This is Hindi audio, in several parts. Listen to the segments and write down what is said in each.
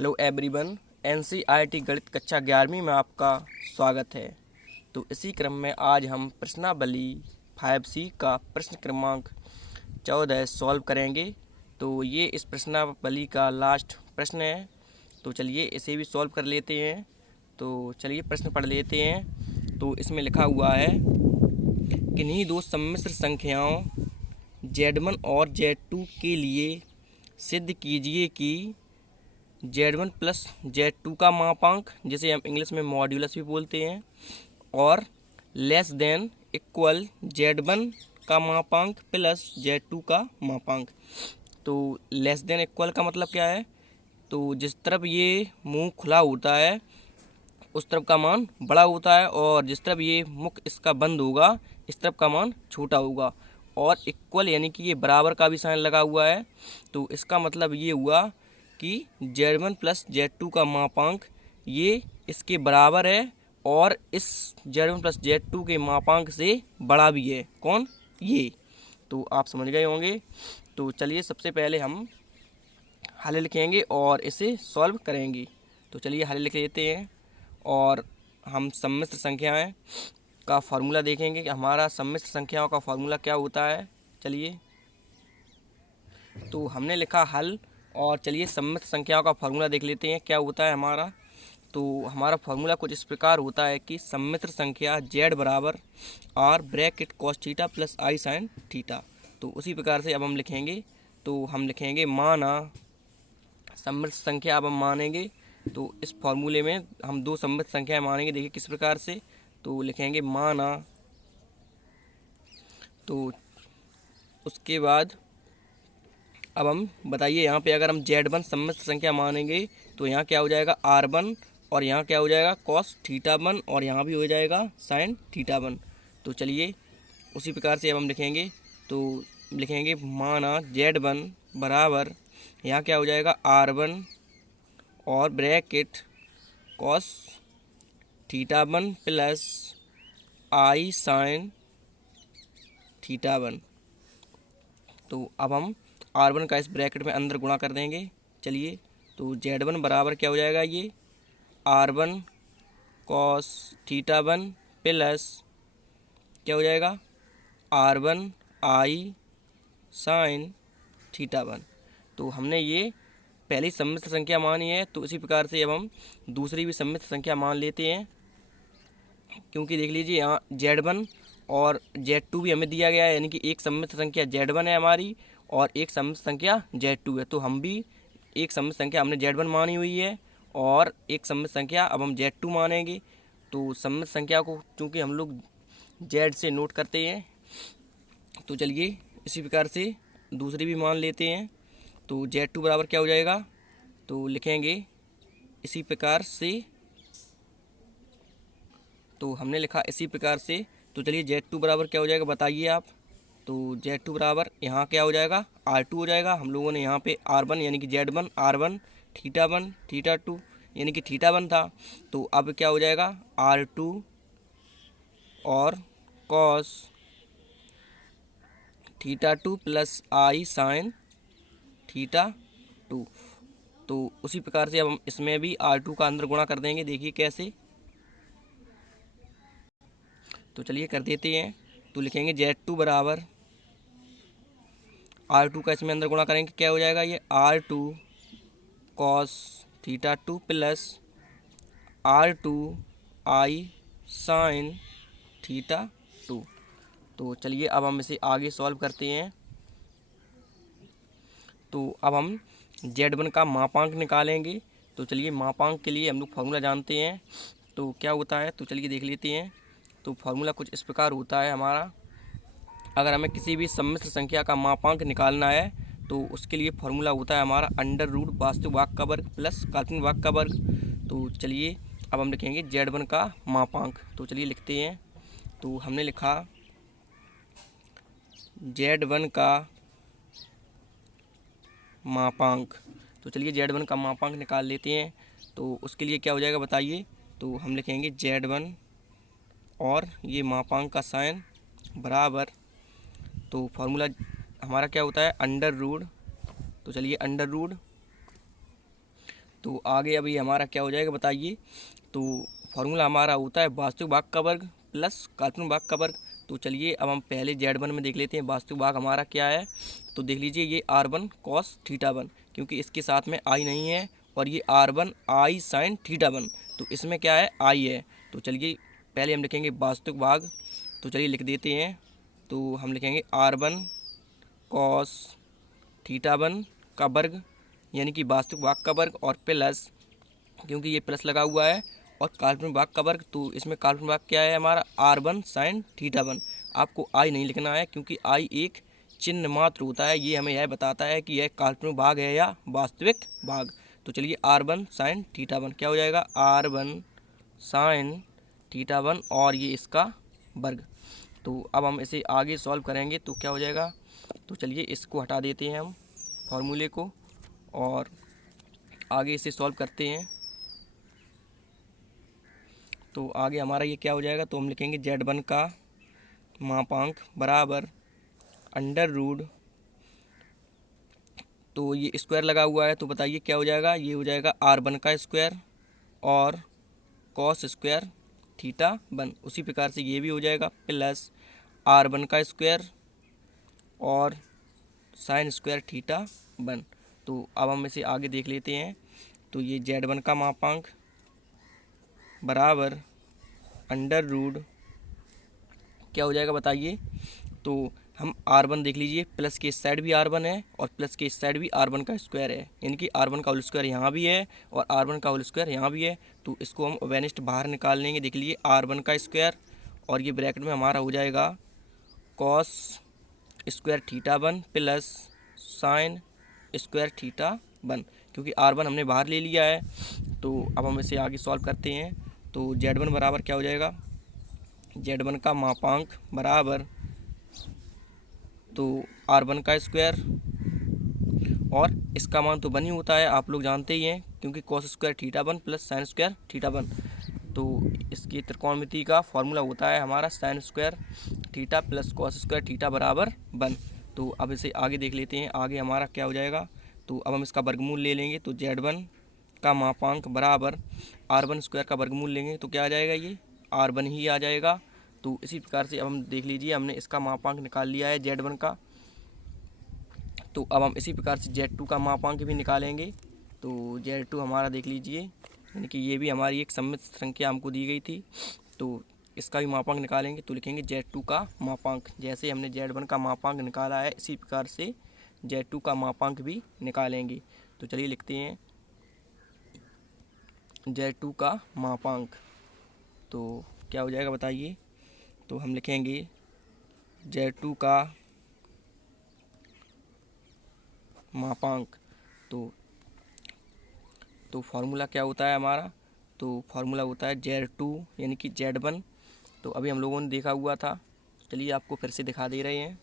Hello everyone. एनसीईआरटी गणित कक्षा 11वीं में आपका स्वागत है। तो इसी क्रम में आज हम प्रश्नावली 5C का प्रश्न क्रमांक 14 सॉल्व करेंगे। तो ये इस प्रश्नावली का लास्ट प्रश्न है। तो चलिए इसे भी सॉल्व कर लेते हैं। तो चलिए प्रश्न पढ़ लेते हैं। तो इसमें लिखा हुआ है, किन्हीं दो सम्मिश्र संख्याओं Z1 और Z2 के लिए सिद्ध कीजिए कि Z1 प्लस Z2 का मापांक, जिसे हम इंग्लिश में मॉड्यूलस भी बोलते हैं, और लेस देन इक्वल Z1 का मापांक प्लस Z2 का मापांक। तो लेस देन इक्वल का मतलब क्या है? तो जिस तरफ ये मुंह खुला होता है उस तरफ का मान बड़ा होता है, और जिस तरफ ये मुख इसका बंद होगा इस तरफ का मान छोटा होगा। और इक्वल यानी कि ये बराबर का भी साइन लगा हुआ है। तो इसका मतलब ये हुआ कि Z1 प्लस Z2 का मापांक ये इसके बराबर है, और इस Z1 प्लस Z2 के मापांक से बड़ा भी है। कौन? ये। तो आप समझ गए होंगे। तो चलिए सबसे पहले हम हल लिखेंगे और इसे सॉल्व करेंगे। तो चलिए हल लिख लेते हैं, और हम सम्मिश्र संख्याएं का फॉर्मूला देखेंगे कि हमारा सम्मिश्र संख्याओं का फॉर्मूला क्या होता है। चलिए, तो हमने लिखा हल, और चलिए सम्मिश्र संख्याओं का फॉर्मूला देख लेते हैं क्या होता है हमारा। तो हमारा फॉर्मूला कुछ इस प्रकार होता है कि सम्मिश्र संख्या Z बराबर R bracket cos theta plus I sine theta. तो उसी प्रकार से अब हम लिखेंगे। तो हम लिखेंगे माना सम्मिश्र संख्या, अब हम मानेंगे। तो इस फॉर्मूले में हम दो सम्मिश्र संख्याएं मानेंगे। देखिए किस प्रकार से। तो लिखेंगे माना, तो उसके बाद अब हम बताइए, यहाँ पे अगर हम Z1 सम्मिश्र संख्या मानेंगे तो यहाँ क्या हो जाएगा R1, और यहाँ क्या हो जाएगा कॉस थीटा 1, और यहाँ भी हो जाएगा साइन थीटा 1। तो चलिए उसी प्रकार से अब हम लिखेंगे। तो लिखेंगे माना Z1 बराबर, यहाँ क्या हो जाएगा R1 और bracket cos theta 1 plus I sine theta 1। तो अब हम R1 का इस ब्रैकेट में अंदर गुणा कर देंगे। चलिए, तो Z1 बराबर क्या हो जाएगा, ये R1 कॉस थीटा 1 प्लस क्या हो जाएगा R1 I साइन थीटा 1। तो हमने ये पहली सम्मिश्र संख्या मानी है, तो इसी प्रकार से अब हम दूसरी भी सम्मिश्र संख्या मान लेते हैं। क्योंकि देख लीजिए यहाँ Z1 और Z2 भी हमें दिया गया है, यानी कि एक सम्मिश्र संख्या Z1 है हमारी और एक सम्मिश्र संख्या Z2 है। तो हम भी एक सम्मिश्र संख्या हमने Z1 मानी हुई है, और एक सम्मिश्र संख्या अब हम Z2 मानेंगे। तो सम्मिश्र संख्या को चूँकि हम लोग Z से नोट करते हैं, तो चलिए इसी प्रकार से दूसरी भी मान लेते हैं। तो Z2 बराबर क्या हो जाएगा, तो लिखेंगे इसी प्रकार से। तो हमने लिखा इसी प्रकार से। तो चलिए Z2 बराबर क्या हो जाएगा बताइए आप। तो Z2 बराबर यहाँ क्या हो जाएगा R2 हो जाएगा। हम लोगों ने यहाँ पे R1 यानी कि Z1 R1 थीटा 1 थीटा 2 यानी कि थीटा 1 था। तो अब क्या हो जाएगा R2 और cos theta 2 plus I sine theta 2। तो उसी प्रकार से अब हम इसमें भी R2 का अंदर गुणा कर देंगे। देखिए कैसे। तो चलिए कर देते हैं। तो लिखेंगे Z2 बराबर R2 का इसमें अंदर गुणा करेंगे, क्या हो जाएगा ये R2 cos theta 2 plus R2 I sine theta 2। तो चलिए अब हम इसे आगे सॉल्व करते हैं। तो अब हम Z1 का मापांक निकालेंगे। तो चलिए मापांक के लिए हम लोग फार्मूला जानते हैं। तो क्या होता है, तो चलिए देख लेते हैं। तो फार्मूला कुछ इस प्रकार होता है हमारा। अगर हमें किसी भी सम्मिश्र संख्या का मापांक निकालना है तो उसके लिए फार्मूला होता है हमारा अंडर रूट वास्तविक भाग का वर्ग प्लस काल्पनिक भाग का वर्ग। तो चलिए अब हम लिखेंगे Z1 का मापांक। तो चलिए लिखते हैं। तो हमने लिखा Z1 का मापांक। तो चलिए Z1 का मापांक निकाल लेते हैं। तो उसके लिए क्या हो जाएगा बताइए। तो हम लिखेंगे Z1 और ये मापांक का साइन बराबर, तो फार्मूला हमारा क्या होता है अंडर रूट। तो चलिए अंडर रूट तो आगे अभी हमारा क्या हो जाएगा बताइए। तो फॉर्मूला हमारा होता है वास्तविक भाग का वर्ग प्लस काल्पनिक भाग का वर्ग। तो चलिए अब हम पहले Z1 में देख लेते हैं वास्तविक भाग हमारा क्या है। तो देख लीजिए ये R1 cos थीटा 1, क्योंकि इसके साथ में I नहीं है, और ये R1 I sin थीटा 1, तो इसमें क्या है I है। तो चलिए पहले हम लिखेंगे वास्तविक भाग, तो चलिए लिख देते हैं। तो हम लिखेंगे R1 cos थीटा 1 का वर्ग, यानी कि वास्तविक भाग का वर्ग, और प्लस, क्योंकि ये प्लस लगा हुआ है, और काल्पनिक भाग का वर्ग। तो इसमें काल्पनिक भाग क्या है हमारा R1 sin थीटा 1। आपको आई नहीं लिखना है, क्योंकि आई एक चिन्ह मात्र होता है, ये हमें यह बताता है कि यह काल्पनिक भाग है या वास्तविक भाग। तो चलिए R1 sin थीटा 1 क्या हो जाएगा, R1 sin थीटा 1, और ये इसका वर्ग। तो अब हम इसे आगे सॉल्व करेंगे तो क्या हो जाएगा। तो चलिए इसको हटा देते हैं हम फॉर्मूले को, और आगे इसे सॉल्व करते हैं। तो आगे हमारा ये क्या हो जाएगा, तो हम लिखेंगे Z1 का मापांक बराबर अंडर रूट, तो ये स्क्वायर लगा हुआ है, तो बताइए क्या हो जाएगा। ये हो जाएगा R1 का स्क्वायर और कॉस स्क्वायर थीटा 1। उसी प्रकार से ये भी हो जाएगा प्लस R1 का स्क्वायर और साइन स्क्वायर थीटा 1। तो अब हम इसे आगे देख लेते हैं। तो ये Z1 का मापांक बराबर अंडर रूट क्या हो जाएगा बताइए। तो हम R1 देख लीजिए, प्लस के इस साइड भी R1 है और प्लस के इस साइड भी R1 का स्क्वायर है, यानी कि R1 का होल स्क्वायर यहाँ भी है और R1 का होल स्क्वायर यहाँ भी है। तो इसको हम वेनिस्ट बाहर निकाल लेंगे। देख लीजिए R1 का स्क्वायर, और ये ब्रैकेट में हमारा हो जाएगा cos square theta 1 plus sine square theta 1, क्योंकि R1 हमने बाहर ले लिया है। तो अब हम इसे आगे सॉल्व करते हैं। तो Z1 बराबर क्या हो जाएगा, Z1 का मापांक बराबर तो R1 का स्क्वायर, और इसका मान तो 1 ही होता है, आप लोग जानते ही हैं, क्योंकि cos square theta 1 plus sine square theta 1। तो इसकी त्रिकोणमिति का फॉर्मूला होता है हमारा sign square theta plus cos square theta बराबर 1। तो अब इसे आगे देख लेते हैं, आगे हमारा क्या हो जाएगा। तो अब हम इसका वर्गमूल ले लेंगे। तो Z1 का मापांक बराबर R1 स्क्वायर का वर्गमूल लेंगे तो क्या आ जाएगा, ये R1 ही आ जाएगा। तो इसी प्रकार से अब हम देख लीजिए, हमने इसका मापांक निकाल लिया है Z1 का। तो अब हम इसी प्रकार से Z2 का मापांक भी निकालेंगे। तो Z2 हमारा देख लीजिए, यानी कि ये भी हमारी एक सममित संख्या हमको दी गई थी, तो इसका भी मापांक निकालेंगे। तो लिखेंगे Z2 का मापांक, जैसे हमने Z1 का मापांक निकाला है इसी प्रकार से Z2 का मापांक भी निकालेंगे। तो चलिए लिखते हैं Z2 का मापांक, तो क्या हो जाएगा बताइए। तो हम लिखेंगे Z2 का मापांक। तो फार्मूला क्या होता है हमारा, तो फार्मूला होता है Z2 यानी कि Z1। तो अभी हम लोगों ने देखा हुआ था, चलिए आपको फिर से दिखा दे रहे हैं।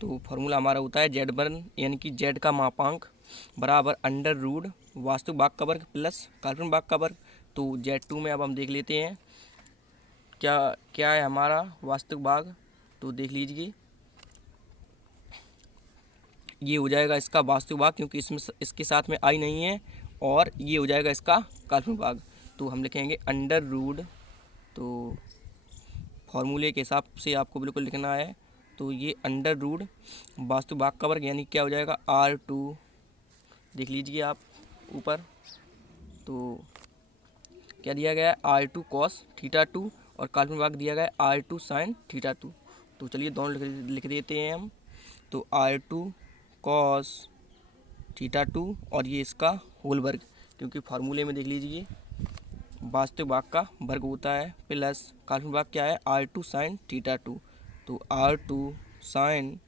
तो फार्मूला हमारा होता है Z1 यानी कि Z का मापांक बराबर अंडर रूट वास्तविक भाग का वर्ग प्लस काल्पनिक भाग का वर्ग। तो Z2 में अब हम देख लेते हैं क्या क्या है हमारा वास्तविक भाग। तो देख लीजिए, ये हो जाएगा इसका वास्तविक भाग, क्योंकि इसमें इसके साथ में आई नहीं है, और ये हो जाएगा इसका काल्पनिक भाग। तो हम लिखेंगे अंडर रूट, तो फॉर्मूले के हिसाब से आपको बिल्कुल लिखना है। तो ये अंडर रूट वास्तविक भाग का वर्ग, यानी क्या हो जाएगा R2, देख लीजिए आप ऊपर। तो क्या दिया गया है R2 कॉस थीटा 2, और काल्पनिक भाग दिया गया है R2 साइन थीटा 2। तो चलिए दोनों लिख देते हैं हम। तो R2 कॉस थीटा 2, और ये इसका होल वर्ग, क्योंकि फार्मूले में देख लीजिए वास्तविक भाग का वर्ग होता है प्लस काल्पनिक भाग क्या है R2 साइन थीटा 2। तो R2 साइन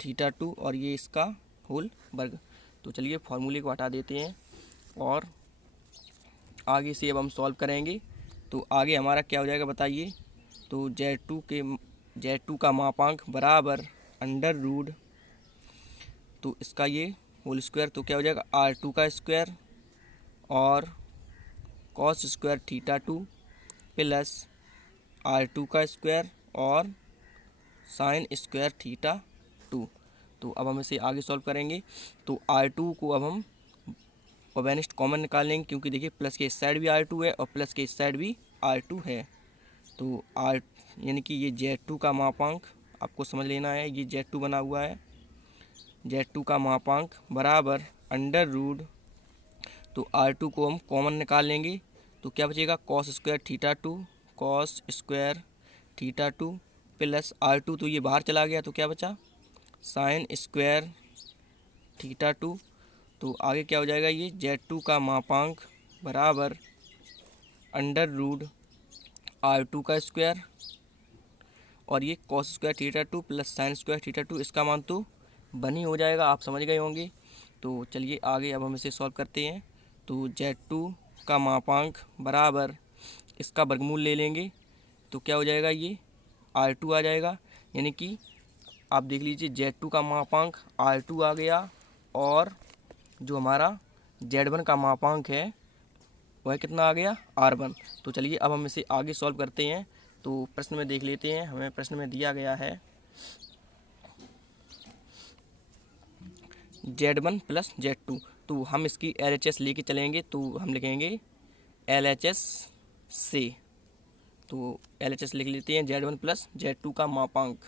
थीटा 2, और ये इसका होल वर्ग। तो चलिए फार्मूले को हटा देते हैं और आगे से अब हम सॉल्व करेंगे। तो आगे हमारा क्या हो जाएगा बताइए। तो Z2 का मापांक बराबर अंडर रूट, तो इसका ये होल स्क्वायर, तो क्या हो जाएगा R2 का स्क्वायर और cos square theta 2 plus R2 का स्क्वायर और साइन स्क्वायर थीटा 2। तो अब हम इसे आगे सॉल्व करेंगे। तो R2 को अब हम और वेनिस्ट कॉमन निकाल लेंगे, क्योंकि देखिए प्लस के इस साइड भी R2 है और प्लस के इस साइड भी R2 है। तो आर यानी कि ये Z2 का मापांक आपको समझ लेना है, ये Z2 बना हुआ है, Z2 का मापांक बराबर अंडर रूट, तो R2 को हम कॉमन निकाल लेंगे तो क्या बचेगा, cos square theta two, cos square theta two plus R2, तो ये बाहर चला गया तो क्या बचा, साइन स्क्वायर थीटा टू। तो आगे क्या हो जाएगा, ये Z2 का मापांक बराबर अंडर रूट R2 का स्क्वायर और ये cos square theta two plus sine square theta two, इसका मान तो बन ही हो जाएगा, आप समझ गए होंगे। तो चलिए आगे अब हम इसे सॉल्व करते हैं। तो Z2 का मापांक बराबर इसका वर्गमूल ले लेंगे तो क्या हो जाएगा, ये R2 आ जाएगा। यानी कि आप देख लीजिए Z2 का मापांक R2 आ गया और जो हमारा Z1 का मापांक है वह कितना आ गया, R1। तो चलिए अब हम इसे आगे सॉल्व करते हैं। तो प्रश्न में देख लेते हैं, हमें प्रश्न में दिया गया है Z1 प्लस Z2, तो हम इसकी LHS लेके चलेंगे तो हम लिखेंगे LHS से। तो LHS लिख लेते हैं, Z1 प्लस Z2 का मापांक।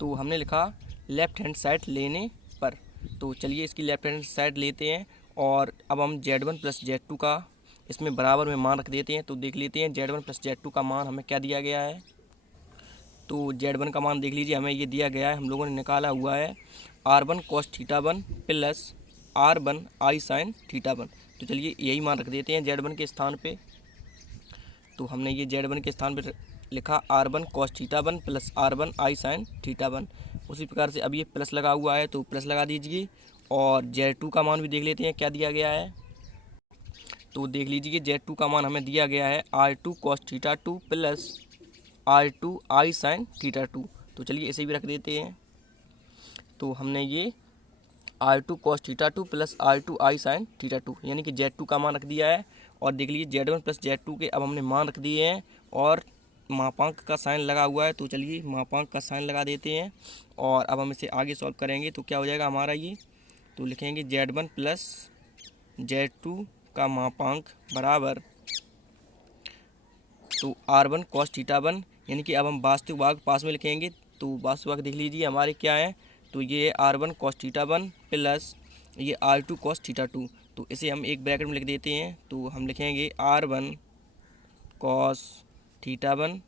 तो हमने लिखा लेफ्ट हैंड साइड लेने पर, तो चलिए इसकी लेफ्ट हैंड साइड लेते हैं और अब हम Z1 प्लस Z2 का इसमें बराबर में मान रख देते हैं। तो देख लेते हैं Z1 प्लस Z2 का मान हमें क्या दिया गया है। तो Z1 का मान देख लीजिए, हमें ये दिया गया है, हम लोगों ने निकाला हुआ है R1 cos theta one plus R1 आई साइन थीटा वन। तो चलिए यही मान रख देते हैं Z1 के स्थान पे। तो हमने ये Z1 के स्थान पे लिखा R1 cos theta one plus R1 आई साइन थीटा वन। उसी प्रकार से अब ये प्लस लगा हुआ है तो प्लस लगा दीजिए और Z2 का मान भी देख लेते हैं क्या दिया गया है। तो देख लीजिए Z2 का मान हमें दिया गया है R2 cos theta two plus R2 आई साइन थीटा टू। तो चलिए इसे भी रख देते हैं। तो हमने ये R2 cos theta two plus R2 I sign theta to यानी कि Z2 का मान रख दिया है। और देख लीजिए Z1 प्लस Z2 के अब हमने मान रख दिए हैं और मापांक का साइन लगा हुआ है। तो चलिए मापांक का साइन लगा देते हैं और अब हम इसे आगे सॉल्व करेंगे तो क्या हो जाएगा हमारा ये। तो लिखेंगे Z1 प्लस Z2 का मापांक बराबर, तो R1 कॉस थीटा वन यानी कि अब हम वास्तविक भाग पास में लिखेंगे। तो वास्तविक भाग देख लीजिए हमारे क्या है, तो ये R1 cos theta one plus ये R2 कॉस थीटा टू। तो इसे हम एक ब्रैकेट में लिख देते हैं। तो हम लिखेंगे R1 cos theta one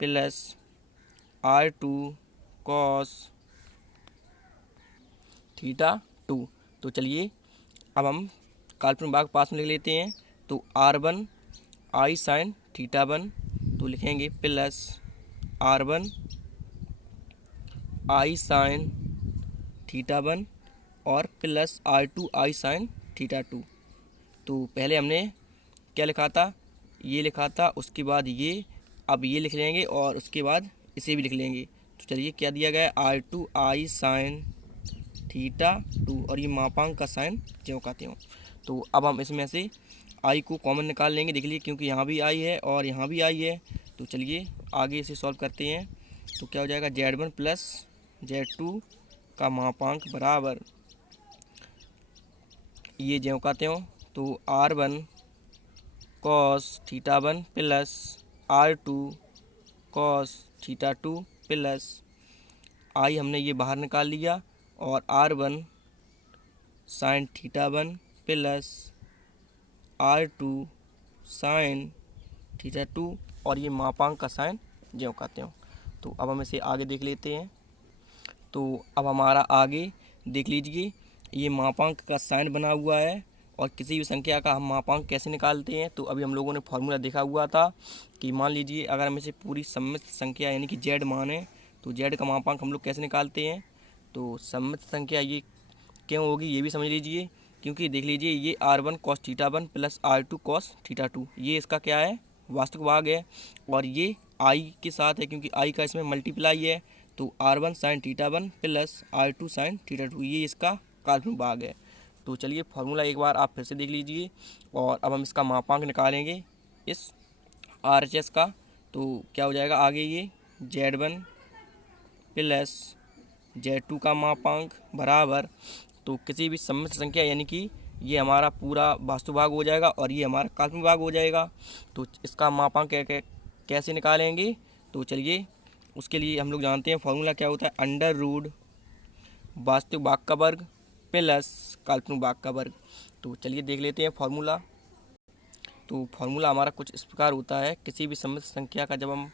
plus R2 cos theta two. तो चलिए अब हम काल्पनिक भाग पास में लिख लेते हैं। तो R1 आई साइन थीटा वन, तो लिखेंगे प्लस R1 आई साइन थीटा वन और प्लस R2 आई साइन थीटा टू। तो पहले हमने क्या लिखा था, ये लिखा था, उसके बाद ये, अब ये लिख लेंगे और उसके बाद इसे भी लिख लेंगे। तो चलिए क्या दिया गया है, R2 आई साइन थीटा टू और ये मापांक का साइन ज्यों का त्यों। तो अब हम इसमें से आई को कॉमन निकाल लेंगे, देख लीजिए क्योंकि यहाँ भी आई है और यहाँ भी आई है। तो चलिए आगे इसे सॉल्व करते हैं। तो क्या हो जाएगा, Z1 प्लस Z2 का मापांक बराबर ये ज्यों का त्यों, तो R1 cos theta one plus R2 cos theta two plus i हमने ये बाहर निकाल लिया और R1 sine theta one plus R2 sine theta two और ये मापांक का साइन ज्यों का त्यों। तो अब हम इसे आगे देख लेते हैं। तो अब हमारा आगे देख लीजिए ये मापांक का साइन बना हुआ है और किसी भी संख्या का हम मापांक कैसे निकालते हैं। तो अभी हम लोगों ने फॉर्मूला देखा हुआ था कि मान लीजिए अगर हम इसे पूरी सम्मिश्र संख्या यानी कि Z माने तो Z का मापांक हम लोग कैसे निकालते हैं। तो सम्मिश्र संख्या ये क्यों होगी ये भी समझ लीजिए, क्योंकि देख लीजिए ये R1 cos theta one plus R2 cos theta to ये इसका क्या है, वास्तविक भाग है और ये आई के साथ है क्योंकि आई का इसमें मल्टीप्लाई है। तो R1 sine theta one plus R2 sine theta to ये इसका काल्पनिक भाग है। तो चलिए फार्मूला एक बार आप फिर से देख लीजिए और अब हम इसका मापांक निकालेंगे इस RHS का। तो क्या हो जाएगा आगे, ये Z1 प्लस Z2 का मापांक बराबर तो किसी भी सम्मिश्र संख्या यानी कि ये हमारा पूरा वास्तविक भाग हो जाएगा और ये हमारा काल्पनिक भाग हो जाएगा। तो इसका मापांक कैसे निकालेंगे, तो चलिए उसके लिए हम लोग जानते हैं फॉर्मूला क्या होता है, अंडर रूट वास्तविक भाग का वर्ग प्लस काल्पनिक भाग का वर्ग। तो चलिए देख लेते हैं फॉर्मूला। तो फॉर्मूला हमारा कुछ इस प्रकार होता है, किसी भी सम्मिश्र संख्या का जब हम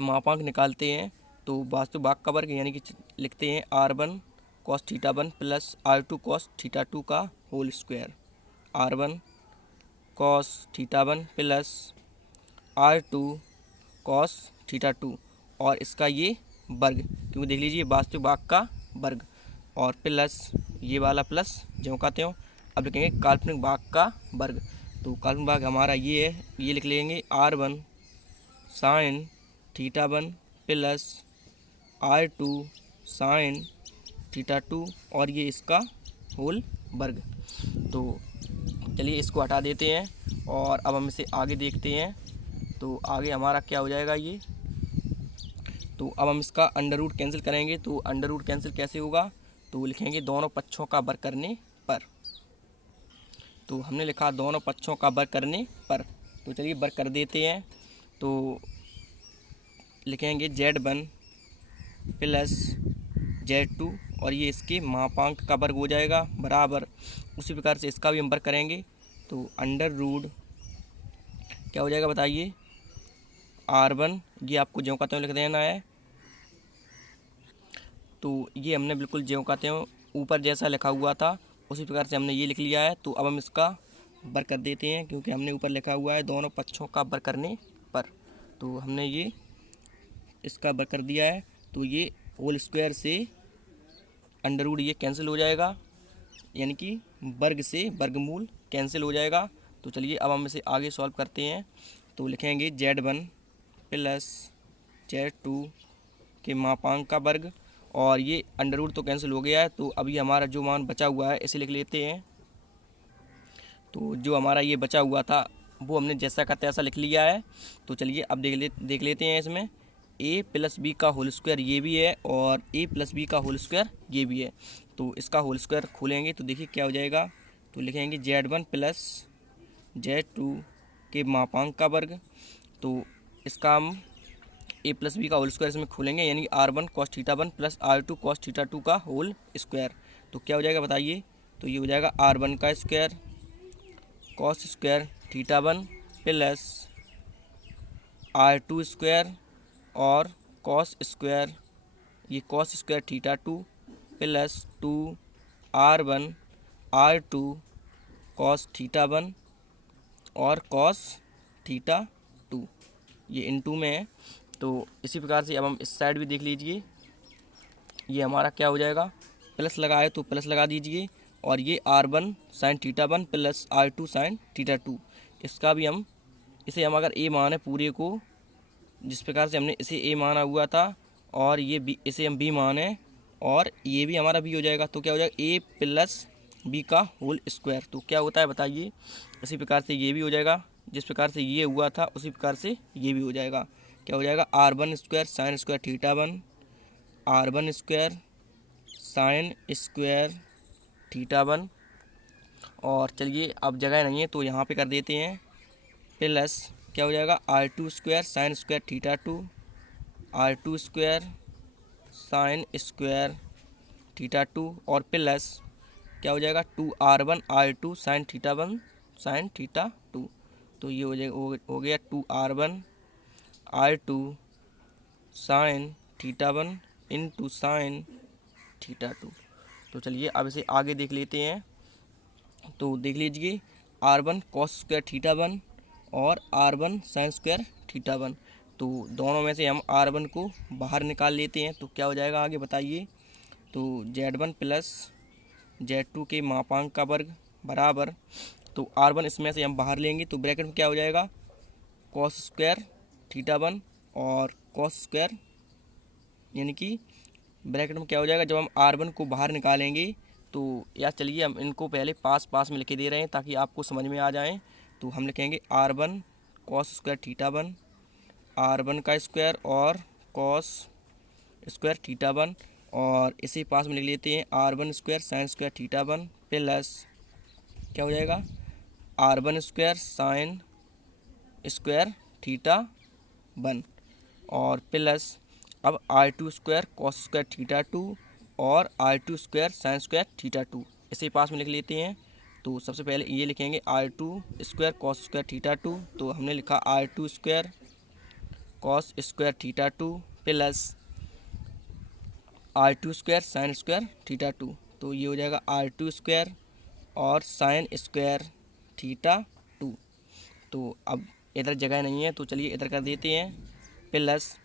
मापांक निकालते हैं तो वास्तविक भाग का वर्ग यानी कि लिखते हैं r1 cos θ1 plus r2 cos θ2 का whole square, r1 cos θ1 plus r2 cos θ2 और इसका ये वर्ग, क्योंकि देख लीजिए वास्तविक भाग का वर्ग, और प्लस ये वाला प्लस जो कहते हो। अब लिखेंगे काल्पनिक भाग का वर्ग। तो काल्पनिक भाग हमारा ये है, ये लिख लेंगे r1 sin θ1 plus r2 sin θ2 और ये इसका होल वर्ग। तो चलिए इसको हटा देते हैं और अब हम इसे आगे देखते हैं। तो आगे हमारा क्या हो जाएगा ये, तो अब हम इसका अंडर रूट कैंसिल करेंगे। तो अंडर रूट कैंसिल कैसे होगा, तो लिखेंगे दोनों पक्षों का वर्ग करने पर। तो हमने लिखा दोनों पक्षों का वर्ग करने पर, तो चलिए वर्ग कर देते हैं। तो लिखेंगे Z1 प्लस Z2 और ये इसके मापांक का वर्ग हो जाएगा बराबर, उसी प्रकार से इसका भी हम वर्ग करेंगे। तो अंडर रूट क्या हो जाएगा बताइए, R1 ये आपको ज्यों कहते हो लिख देना है। तो ये हमने बिल्कुल ज्यों कहते हो ऊपर जैसा लिखा हुआ था उसी प्रकार से हमने ये लिख लिया है। तो अब हम इसका वर्ग कर देते हैं, क्योंकि हमने ऊपर लिखा हुआ है दोनों पक्षों का वर्ग करने पर। तो हमने ये इसका वर्ग कर दिया है। तो ये होल स्क्वायर से अंडर रूट ये कैंसिल हो जाएगा, यानी कि वर्ग से वर्गमूल कैंसिल हो जाएगा। तो चलिए अब हम इसे आगे सॉल्व करते हैं। तो लिखेंगे Z1 प्लस Z2 के मापांक का वर्ग और ये अंडर रूट तो कैंसिल हो गया है। तो अभी हमारा जो मान बचा हुआ है इसे लिख लेते हैं। तो जो हमारा ये बचा हुआ था वो हमने जैसा का तैसा लिख लिया है। तो चलिए अब देख लेते हैं इसमें a प्लस बी का होल स्क्वायर ये भी है और a प्लस बी का होल स्क्वायर ये भी है। तो इसका होल स्क्वायर खोलेंगे तो देखिए क्या हो जाएगा। तो लिखेंगे Z1 प्लस Z2 के मापांक का वर्ग। तो इसका हम a प्लस बी का होल स्क्वायर इसमें खोलेंगे, यानी R1 cos θ1 plus R2 cos θ2 का होल स्क्वायर। तो क्या हो जाएगा बताइए, तो ये हो जाएगा R1 का square cos square θ1 plus R2 square और cos स्क्वायर ये cos square θ2 plus 2R1 R2 cos θ1 और cos θ2 ये इनटू में है। तो इसी प्रकार से अब हम इस साइड भी देख लीजिए, ये हमारा क्या हो जाएगा, प्लस लगाए तो प्लस लगा दीजिए और ये R1 sin θ1 plus R2 sin θ2 इसका भी हम इसे हम अगर a माने पूरे को, जिस प्रकार से हमने इसे a माना हुआ था और ये b इसे हम b माने और ये भी हमारा b हो जाएगा। तो क्या हो जाएगा a प्लस b का होल स्क्वायर। तो क्या होता है बताइए, इसी प्रकार से ये भी हो जाएगा, जिस प्रकार से ये हुआ था उसी प्रकार से ये भी हो जाएगा। क्या हो जाएगा R1 square sine square θ1 R1 square sine square θ1 और चलिए अब जगह नहीं है तो यहाँ पे कर देते हैं प्लस क्या हो जाएगा R2 square sine square θ2 R2 square sine square θ2 और प्लस क्या हो जाएगा 2R1 R2 साइन θ1 साइन θ2। तो ये हो जाएगा हो गया 2R1 R2 sign θ1 into sine θ2। तो चलिए अब इसे आगे देख लेते हैं। तो देख लीजिए R1 cos स्क्वायर θ1 और R1 साइन स्क्वायर θ1। तो दोनों में से हम R1 को बाहर निकाल लेते हैं। तो क्या हो जाएगा आगे बताइए, तो Z1 प्लस Z2 के मापांक का वर्ग बराबर, तो R1 इसमें से हम बाहर लेंगे तो ब्रैकेट में क्या हो जाएगा cos स्क्वायर θ1 और cos स्क्वायर, यानी कि ब्रैकेट में क्या हो जाएगा जब हम R1 को बाहर निकालेंगे। तो या चलिए हम इनको पहले पास पास में लिखे दे रहे हैं ताकि आपको समझ में आ जाए। तो हम लिखेंगे R1 cos स्क्वायर θ1 R1 का स्क्वायर और cos स्क्वायर θ1 और इसी पास में लिख लेते हैं R1 square sine square theta one plus क्या हो जाएगा R1 square sine square theta one और प्लस अब R2 square cos square theta two और R2 square sine square theta two इसी पास में लिख लेते हैं। तो सबसे पहले ये लिखेंगे R2 square cos square theta two, तो हमने लिखा R2 square cos square theta two plus R2 square sine square theta two, तो ये हो जाएगा R2 स्क्वायर और साइन स्क्वायर थीटा टू। तो अब इधर जगह नहीं है तो चलिए इधर कर देते हैं प्लस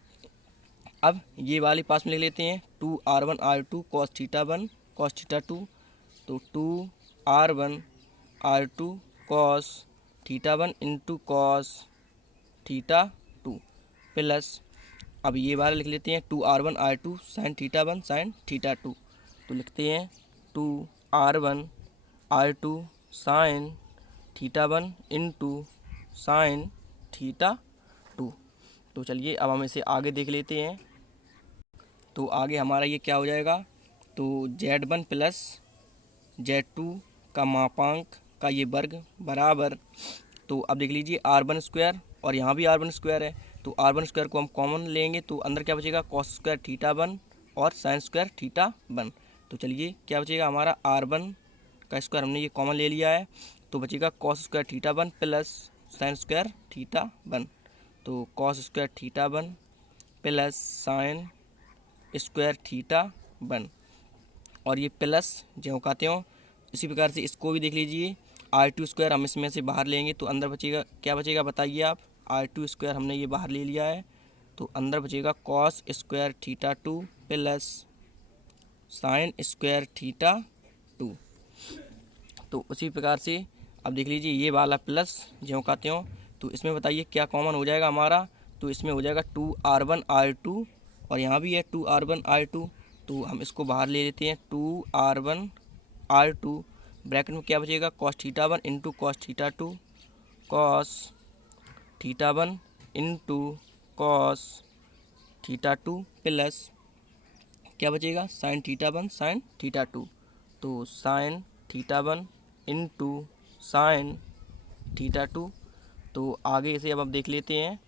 अब ये वाली पास में लिख लेते हैं 2R1 R2 cos theta one cos theta two, तो 2R1 R2 cos theta one into cos theta two plus अब ये वाला लिख लेते हैं 2R1 R2 sine theta one sine theta two, तो लिखते हैं 2R1 R2 sine theta one into sine theta two. तो चलिए अब हम इसे आगे देख लेते हैं। तो आगे हमारा ये क्या हो जाएगा, तो Z1 प्लस Z2 का मापांक का ये वर्ग बराबर, तो अब देख लीजिए R1 स्क्वायर और यहाँ भी R1 स्क्वायर है, तो R1 स्क्वायर को हम कॉमन लेंगे तो अंदर क्या बचेगा कॉस स्क्वायर थीटा वन और साइन स्क्वायर थीटा वन। तो चलिए क्या बचेगा हमारा R1 का स्क्वायर हमने ये कॉमन ले लिया है, तो बचेगा cos square theta one plus sine square theta one, तो cos square theta one plus sine square theta one और ये प्लस जो कहते हो। इसी प्रकार से इसको भी देख लीजिए R2 स्क्वायर हम इसमें से बाहर लेंगे तो अंदर बचेगा क्या बचेगा बताइए आप। R2 स्क्वायर हमने ये बाहर ले लिया है तो अंदर बचेगा cos square theta two plus sine square theta two. तो उसी प्रकार से अब देख लीजिए ये वाला प्लस जो कहते हो, तो इसमें बताइए क्या कॉमन हो जाएगा हमारा, तो इसमें हो जाएगा 2R1 R2 और यहाँ भी है 2R1 R2, तो हम इसको बाहर ले लेते हैं 2R1 R2 ब्रैकेट में क्या बचेगा cos theta one into cos theta two cos theta one into cos theta two plus क्या बचेगा sine theta one sine theta two, तो sine theta one into sine theta two. तो आगे इसे अब देख लेते हैं।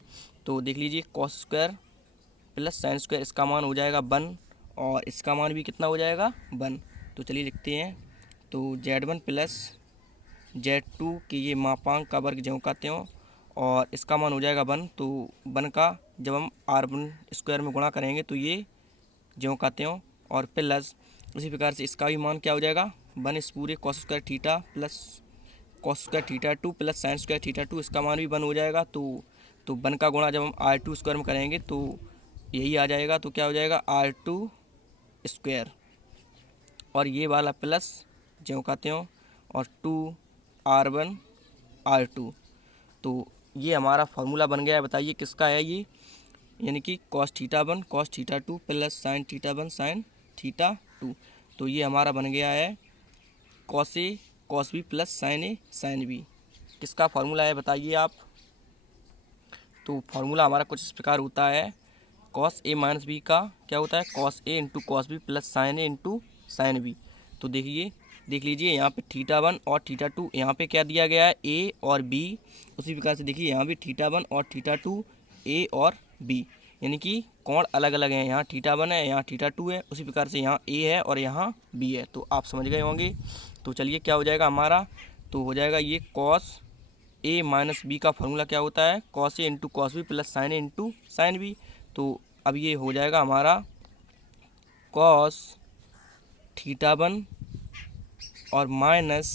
तो देख लीजिए cos square plus sine square इसका मान हो जाएगा वन और इसका मान भी कितना हो जाएगा वन। तो चलिए लिखते हैं तो Z1 प्लस Z2 की ये मापांक का वर्ग जो कहते हो और इसका मान हो जाएगा वन, तो वन का जब हम R1 स्क्वायर में गुणा करेंगे तो ये जो कहते हो और प्लस उसी प्रकार से इसका भी मान क्या हो जाएगा वन इस पूरे cos square theta plus cos square theta two plus sine square theta two इसका मान भी वन हो जाएगा। तो वन का गुणा जब हम R2 स्क्वायर में करेंगे तो यही आ जाएगा, तो क्या हो जाएगा R2 स्क्वायर और ये वाला प्लस जो कहते हो और 2R1 R2। तो ये हमारा फार्मूला बन गया है, बताइए किसका है ये, यानी कि cos theta one cos theta two plus sign theta one sine theta two. तो ये हमारा बन गया है कॉस ए कॉस बी प्लस साइन ए साइन बी। किसका फार्मूला है बताइए आप। तो फार्मूला हमारा कुछ इस प्रकार होता है, कॉस ए माइनस बी का क्या होता है cos A into cos B plus sine A into sine B. तो देख लीजिए यहाँ पे थीटा वन और थीटा टू यहाँ पे क्या दिया गया है ए और बी, उसी प्रकार से देखिए यहाँ भी थीटा वन और थीटा टू ए और बी, यानी कि कोण अलग अलग हैं, यहाँ थीटा वन है यहाँ थीटा टू है, उसी प्रकार से यहाँ ए है और यहाँ बी है। तो आप समझ गए होंगे। तो चलिए क्या हो जाएगा हमारा, तो हो जाएगा ये कॉस ए माइनस बी का फॉर्मूला क्या होता है cos A into cos B plus sine A into sine B. तो अब ये हो जाएगा हमारा कॉस थीटा वन और माइनस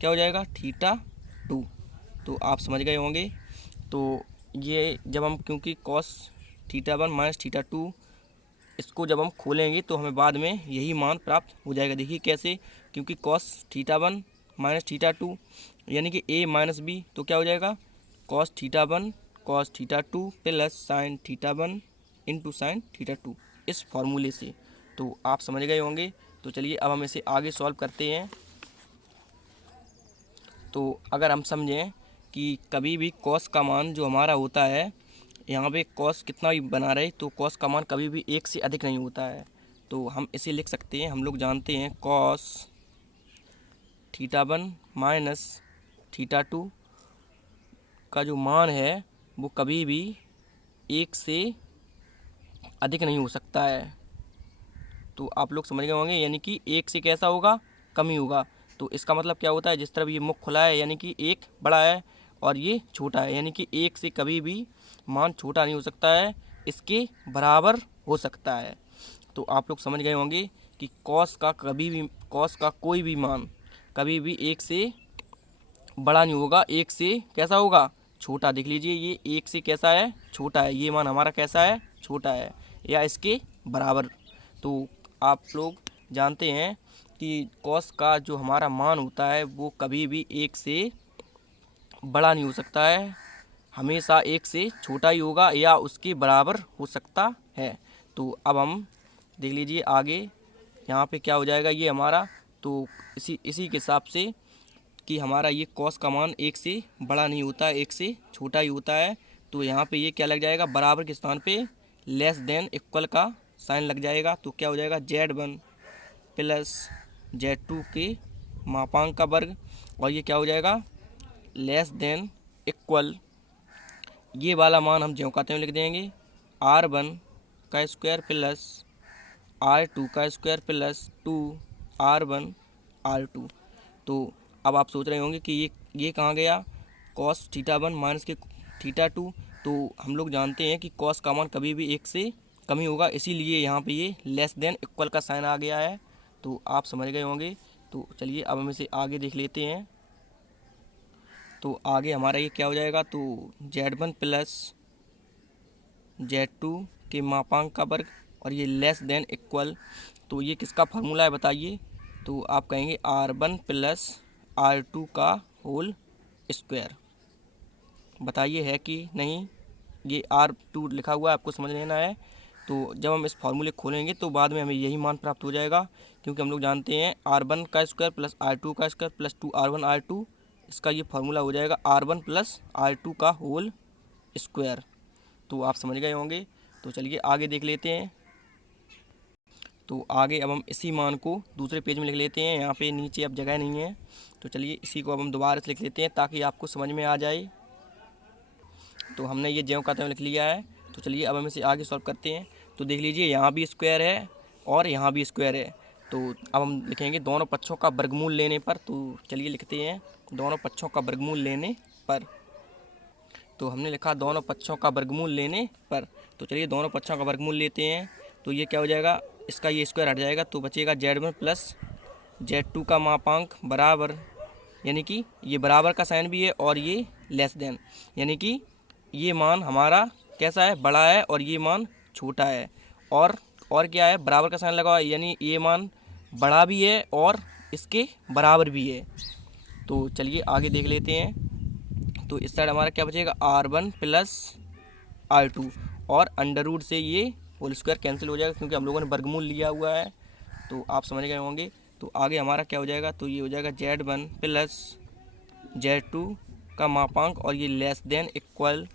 क्या हो जाएगा थीटा टू। तो आप समझ गए होंगे। तो ये जब हम क्योंकि cos theta one minus theta two इसको जब हम खोलेंगे तो हमें बाद में यही मान प्राप्त हो जाएगा। देखिए कैसे, क्योंकि cos theta one minus theta two यानी कि ए माइनस बी, तो क्या हो जाएगा cos theta one cos theta two plus sign theta one into sine theta to, इस फॉर्मूले से। तो आप समझ गए होंगे। तो चलिए अब हम इसे आगे सॉल्व करते हैं। तो अगर हम समझें कि कभी भी कॉस का मान जो हमारा होता है, यहाँ पे कॉस कितना भी बना रहे तो कॉस का मान कभी भी एक से अधिक नहीं होता है। तो हम इसे लिख सकते हैं, हम लोग जानते हैं कॉस थीटा 1 माइनस थीटा 2 का जो मान है वो कभी भी 1 से अधिक नहीं हो सकता है। तो आप लोग समझ गए होंगे, यानी कि 1 से कैसा होगा, कम ही होगा। तो इसका मतलब क्या होता है, जिस तरफ ये मुख खुला है यानी कि 1 बड़ा है और ये छोटा है, यानी कि 1 से कभी भी मान छोटा नहीं हो सकता है, इसके बराबर हो सकता है। तो आप लोग समझ गए होंगे कि कॉस का कोई भी मान कभी भी 1 से बड़ा नहीं होगा, 1 से कैसा होगा, छोटा। देख लीजिए ये 1 से कैसा है, छोटा है, ये मान हमारा कैसा है, छोटा है या इसके बराबर। तो आप लोग जानते हैं कि कॉस का जो हमारा मान होता है वो कभी भी 1 से बड़ा नहीं हो सकता है, हमेशा 1 से छोटा ही होगा या उसके बराबर हो सकता है। तो अब हम देख लीजिए आगे यहाँ पे क्या हो जाएगा ये हमारा, तो इसी के हिसाब से कि हमारा ये कॉस का मान 1 से बड़ा नहीं होता है, 1 से छोटा ही होता है। तो यहाँ पे ये क्या लग जाएगा, बराबर के स्थान पे लेस देन इक्वल का साइन लग जाएगा। तो क्या हो जाएगा, Z1 प्लस Z2 के मापांक का वर्ग, और ये क्या हो जाएगा, लेस देन इक्वल, ये वाला मान हम ज्यों का त्यों लिख देंगे, R1 का स्क्वायर प्लस R2 का स्क्वायर प्लस 2R1 R2। तो अब आप सोच रहे होंगे कि ये कहाँ गया, कॉस थीटा 1 माइनस के थीटा 2। तो हम लोग जानते हैं कि कॉस का मान कभी भी 1 से कम ही होगा, इसीलिए यहाँ पे ये लेस देन इक्वल का साइन आ गया है। तो आप समझ गए होंगे। तो चलिए अब हम इसे आगे देख लेते हैं। तो आगे हमारा ये क्या हो जाएगा, तो Z1 प्लस Z2 के मापांक का वर्ग, और ये लेस देन इक्वल, तो ये किसका फार्मूला है बताइए। तो आप कहेंगे R1 प्लस R2 का होल स्क्वायर। बताइए है कि नहीं, ये R2 लिखा हुआ है, आपको समझ लेना है। तो जब हम इस फार्मूले खोलेंगे तो बाद में हमें यही मान प्राप्त हो जाएगा, क्योंकि हम लोग जानते हैं R1 का स्क्वायर प्लस R2 का स्क्वायर प्लस 2R1 R2, इसका ये फार्मूला हो जाएगा R1 प्लस R2 का होल स्क्वायर। तो आप समझ गए होंगे। तो चलिए आगे देख लेते हैं। तो आगे अब हम इसी मान को दूसरे पेज में लिख लेते हैं, यहाँ पे नीचे अब जगह नहीं है। तो चलिए इसी को अब हम दोबारा से लिख लेते हैं ताकि आपको समझ में आ जाए। तो हमने ये ज्यों का त्यों लिख लिया है। तो चलिए अब हम इसे आगे सॉल्व करते हैं। तो देख लीजिए यहाँ भी स्क्वायर है और यहाँ भी स्क्वायर है। तो अब हम लिखेंगे दोनों पक्षों का वर्गमूल लेने पर। तो चलिए लिखते हैं दोनों पक्षों का वर्गमूल लेने पर। तो हमने लिखा दोनों पक्षों का वर्गमूल लेने पर। तो चलिए दोनों पक्षों का वर्गमूल लेते हैं। तो ये क्या हो जाएगा, इसका ये स्क्वायर हट जाएगा, तो बचेगा Z1 प्लस Z2 का मापांक बराबर, यानी कि ये बराबर का साइन भी है और ये लेस देन, यानी कि ये मान हमारा कैसा है, बड़ा है, और ये मान छोटा है। और क्या है, बराबर का साइन लगा हुआ है, यानी ये मान बड़ा भी है और इसके बराबर भी है। तो चलिए आगे देख लेते हैं। तो इस साइड हमारा क्या बचेगा, R1 प्लस R2, और अंडर रूट से ये होल स्क्वायर कैंसिल हो जाएगा क्योंकि हम लोगों ने वर्गमूल लिया हुआ है। तो आप समझ गए होंगे। तो आगे हमारा क्या हो जाएगा, तो ये हो जाएगा Z1 प्लस Z2 का मापांक, और ये लेस देन इक्वल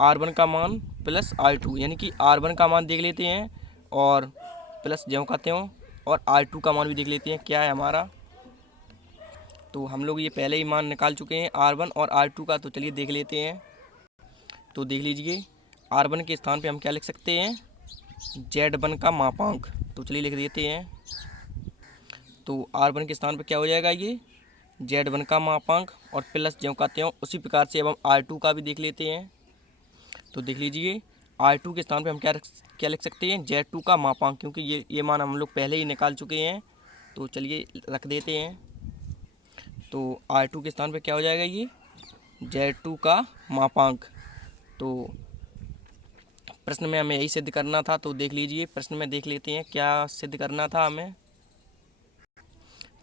R1 का मान प्लस R2, यानी कि R1 का मान देख लेते हैं और प्लस ज्यों का त्यों, और R2 का मान भी देख लेते हैं क्या है हमारा। तो हम लोग ये पहले ही मान निकाल चुके हैं R1 और R2 का। तो चलिए देख लेते हैं। तो देख लीजिए R1 के स्थान पे हम क्या लिख सकते हैं, Z1 का मापांक। तो चलिए लिख देते हैं। तो R1 के स्थान पे क्या हो जाएगा, ये Z1 का मापांक और प्लस ज्यों का त्यों। उसी प्रकार से अब हम R2 का भी देख लेते हैं। तो देख लीजिए R2 के स्थान पे हम क्या लिख सकते हैं, Z2 का मापांक, क्योंकि ये मान हम लोग पहले ही निकाल चुके हैं। तो चलिए रख देते हैं। तो R2 के स्थान पे क्या हो जाएगा, ये Z2 का मापांक। तो प्रश्न में हमें यही सिद्ध करना था। तो देख लीजिए प्रश्न में देख लेते हैं क्या सिद्ध करना था हमें।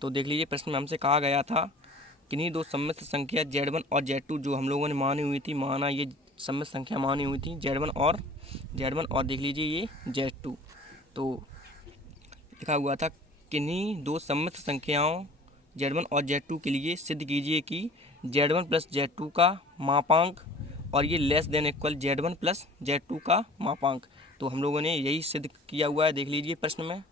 तो देख लीजिए प्रश्न में हमसे कहा गया था किन्हीं दो सम्मिश्र संख्या Z1 और Z2 जो हम लोगों ने मानी हुई थी, ये सम्मिश्र संख्या मानी हुई थी Z1 और देख लीजिए ये Z2। तो लिखा हुआ था किन्हीं दो सम्मिश्र संख्याओं Z1 और Z2 के लिए सिद्ध कीजिए कि Z1 प्लस Z2 का मापांक और ये less than equal Z1 plus Z2 का मापांक। तो हम लोगों ने यही सिद्ध किया हुआ है, देख लीजिए प्रश्न में।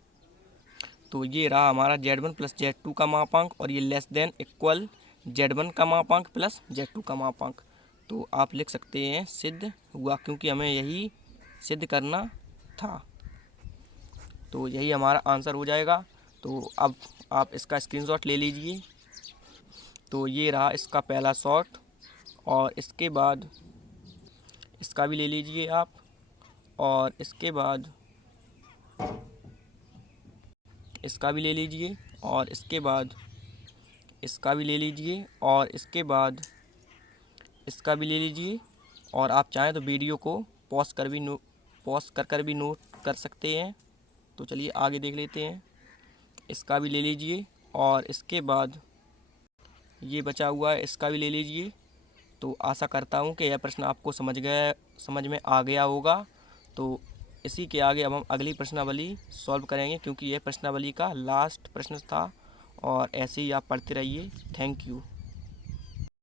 तो ये रहा हमारा Z1 प्लस Z2 का मापांक और ये लेस देन इक्वल Z1 का मापांक प्लस Z2 का मापांक। तो आप लिख सकते हैं सिद्ध हुआ, क्योंकि हमें यही सिद्ध करना था। तो यही हमारा आंसर हो जाएगा। तो अब आप इसका स्क्रीनशॉट ले लीजिए। तो ये रहा इसका पहला शॉट और इसके बाद इसका भी ले लीजिए आप, और इसके बाद इसका भी ले लीजिए, और इसके बाद इसका भी ले लीजिए, और इसके बाद इसका भी ले लीजिए। और आप चाहें तो वीडियो को पॉज कर भी नोट कर सकते हैं। तो चलिए आगे देख लेते हैं। इसका भी ले लीजिए और इसके बाद ये बचा हुआ है, इसका भी ले लीजिए। तो आशा करता हूँ कि यह प्रश्न आपको समझ में आ गया होगा। तो इसी के आगे अब हम अगली प्रश्नावली सॉल्व करेंगे, क्योंकि यह प्रश्नावली का लास्ट प्रश्न था। और ऐसे ही आप पढ़ते रहिए। Thank you.